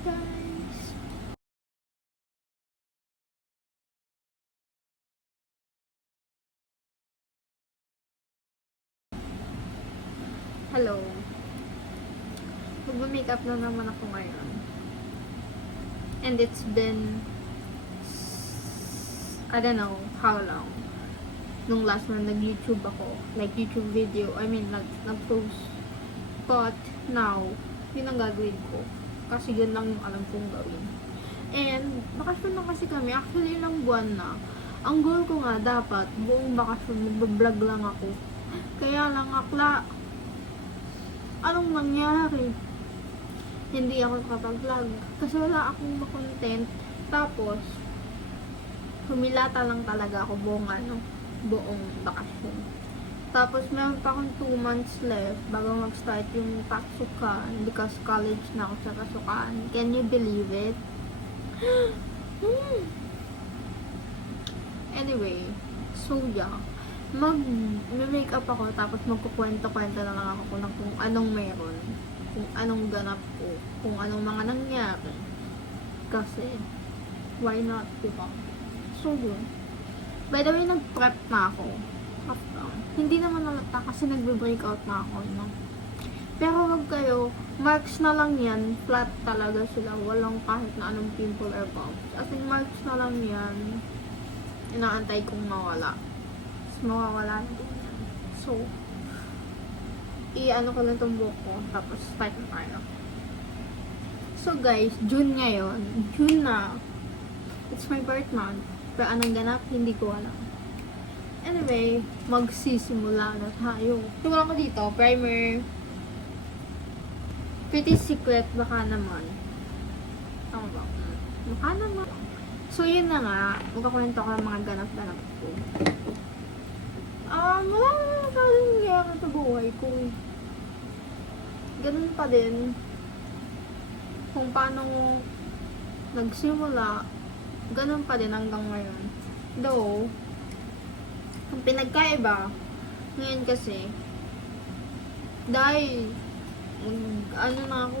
guys! Hello. Magma-makeup na naman ako ngayon. And it's been I don't know how long. Nung last na nag-YouTube ako. Like YouTube video. I mean, nag-post. But now, yun ang gagawin ko. Kasi yun lang yung alam kong gawin. And, bakasyon na kasi kami. Actually, ilang buwan na. Ang goal ko nga, dapat, buong bakasyon, mag-vlog lang ako. Kaya lang, akla, anong nangyari? Hindi ako nakapag-vlog. Kasi wala akong makontent. Tapos, humilata lang talaga ako buong bakasyon. Tapos, meron pa akong 2 months left bago mag-start yung pasukan because college na ako sa pasukan. Can you believe it? Anyway, so yeah. Mag-makeup ako tapos magkukwento-kwento na lang ako kung anong meron. Kung anong ganap ko. Kung anong mga nangyari. Kasi, why not, diba? So yun. By the way, nag-prep na ako. Hindi naman nalata kasi nagbe-breakout na ako, no? Pero wag kayo, marks na lang yan, flat talaga sila, walang kahit na anong pimple or bumps. As in, marks na lang yan, inaantay kong mawala. Tapos mawawala na din yan. So, i-ano ko lang itong buhok ko, tapos start na tayo. So guys, June ngayon, June na, it's my birth month, pero anong ganap, hindi ko alam. Anyway, magsisimula na tayo. Tumula ko dito, primer. Pretty Secret, baka naman. Tama ba? Baka naman. So, yun na nga. Magkakwento ko ng mga ganap-ganap ko. Wala na masyadong nangyayari sa buhay ko. Ganun pa din. Kung paano nagsimula, ganun pa din hanggang ngayon. Though, ang pinagkaiba, ngayon kasi, dahil,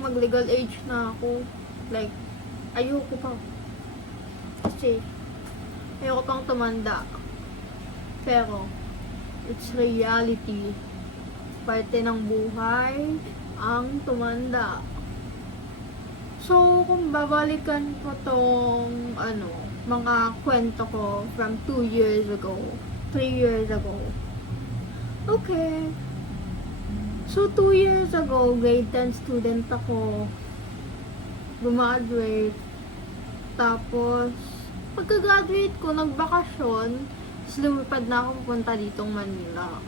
mag-legal age na ako. Like, ayoko pa. Kasi, ayoko pang tumanda. Pero, it's reality. Parte ng buhay, ang tumanda. So, kung babalikan ko tong, mga kwento ko from 2 years ago, 3 years ago. Okay. So, 2 years ago, grade 10 student ako. Gumagraduate. Tapos, pagka-graduate ko, nagbakasyon. Tapos, lumipad na ako pupunta ditong Manila.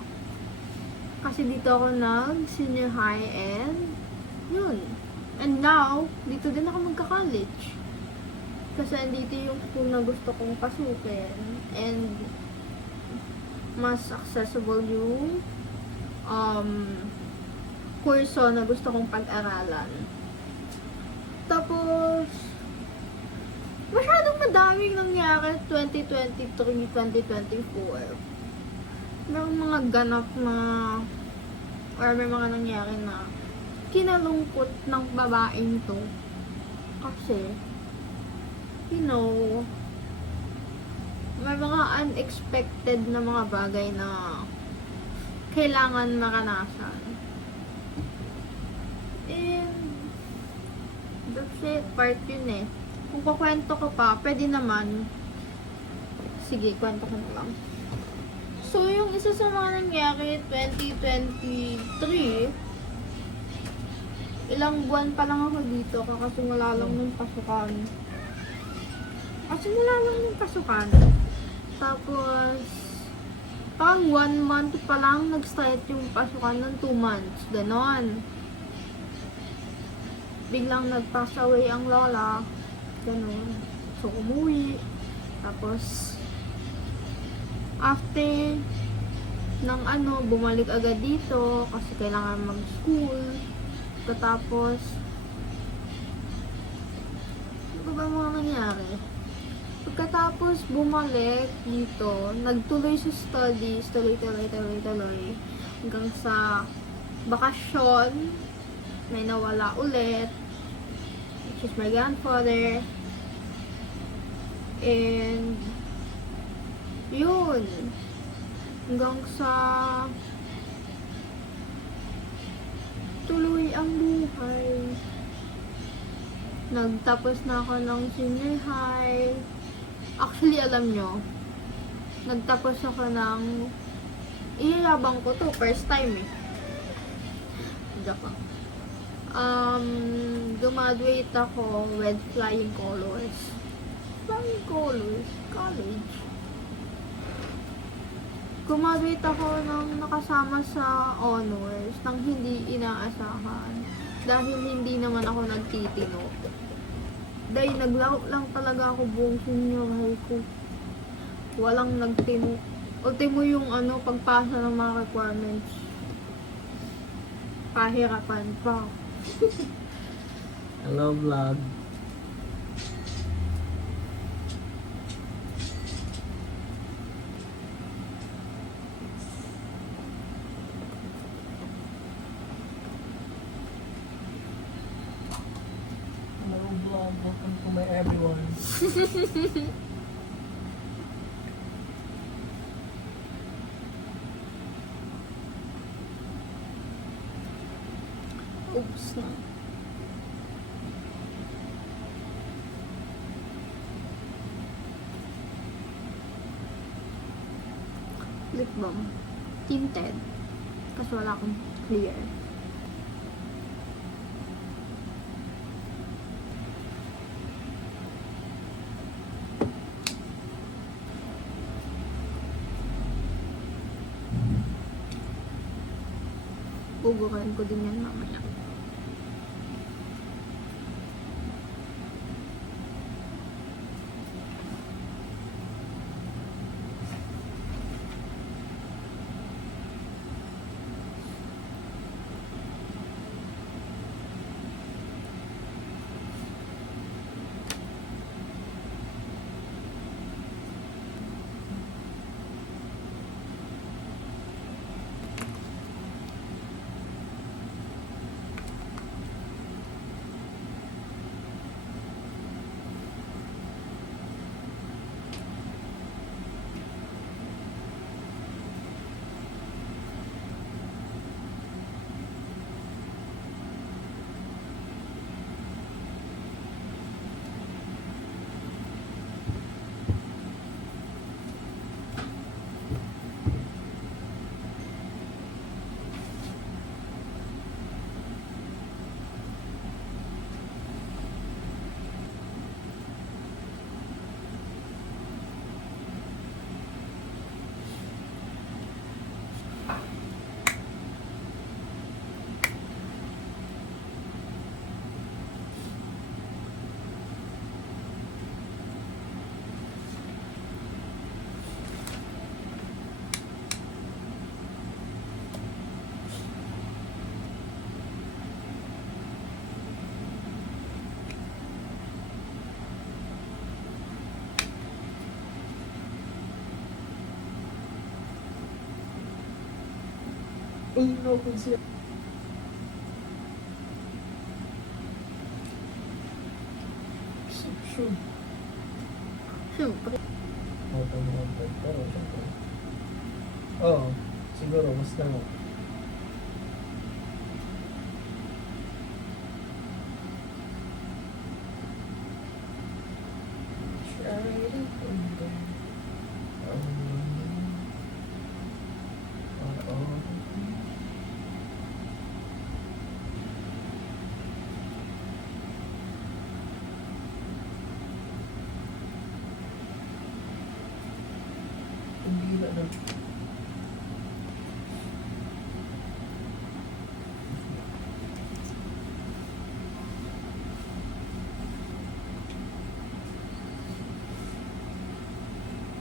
Kasi dito ako nag-senior high and yun. And now, dito din ako magka-college. Kasi andito yung school na gusto kong pasukin. And, mas accessible yung kurso na gusto kong pag-aralan. Tapos, masyadong madaming nangyari 2023, 2024. Merong mga ganap na or may mga nangyari na kinalungkot ng babaeng to. Kasi, you know, may mga unexpected na mga bagay na kailangan maranasan. And that's it, part yun eh. Kung kukwento ko pa, pwede naman. Sige, kwento ko na lang. So, yung isa sa mga nangyari 2023, ilang buwan pa lang ako dito, kakasimula lang ng pasukan. Tapos, pang 1 month pa lang nag-start yung pasukan ng 2 months. Ganon. Biglang nag-pass away ang lola. Ganon. So, umuwi. Tapos, after ng bumalik agad dito kasi kailangan mag-school. Tapos, ano ba mga nangyari? Pagkatapos bumalik dito, nagtuloy sa studies, tuloy. Hanggang sa bakasyon, may nawala ulit. which is my grandfather. And yun, hanggang sa tuloy ang buhay. Nagtapos na ako ng senior high. Actually, alam nyo, nagtapos ako ng, iyayabang ko to, first time eh. Joke lang. Graduate ako with flying colors. Flying colors? College. Graduate ako nang nakasama sa honors nang hindi inaasahan. Dahil hindi naman ako nagtitino. Dahil naglaro lang talaga ako buong senior high ko. Walang nagtino. Ultimo yung pagpasa ng mga requirements. Pahirapan pa. Hello vlog. Hello vlog. Welcome to my everyone. Oops na. Lip balm. Tinted. Kasi wala akong clear. Gugurin ko din yan mamaya. No, consider. Sure. Siyempre. Pero syempre. Oo, siguro mas na. Hindi na.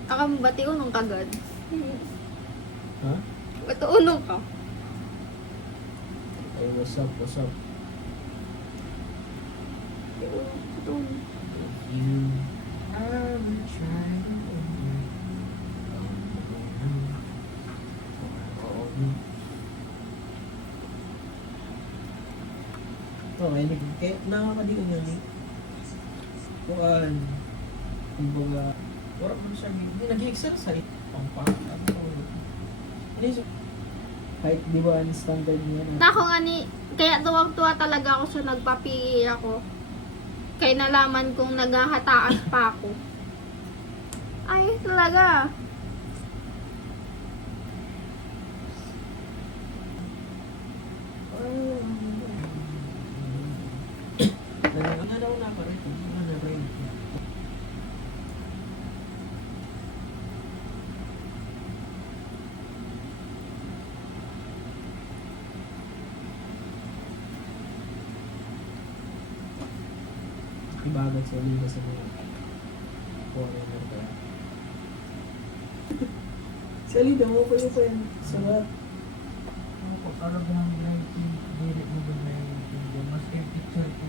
Akang bati unong kagad. Ha? Bato unong ka. Ay, what's up, what's up? Bato unong. You are trying to oh, may nakakadiin yun eh. Kuan. Kumbaga, wala mo siya, hindi nag-exercise. Hindi siya. Kahit di ba ang standard niya na. Na ako nga ni, kaya tuwag-tuwa talaga ako sa nagpa-PE ako. Kaya nalaman kong naghahataas pa ako. Ayos talaga. Ano daw na pa rin? Ano na rin? Ibagat sa liga sa mga foreigner ka. Si Alida mo pa yan. Salat. Ako, talagang blind dili mo ba na yung mas picture ko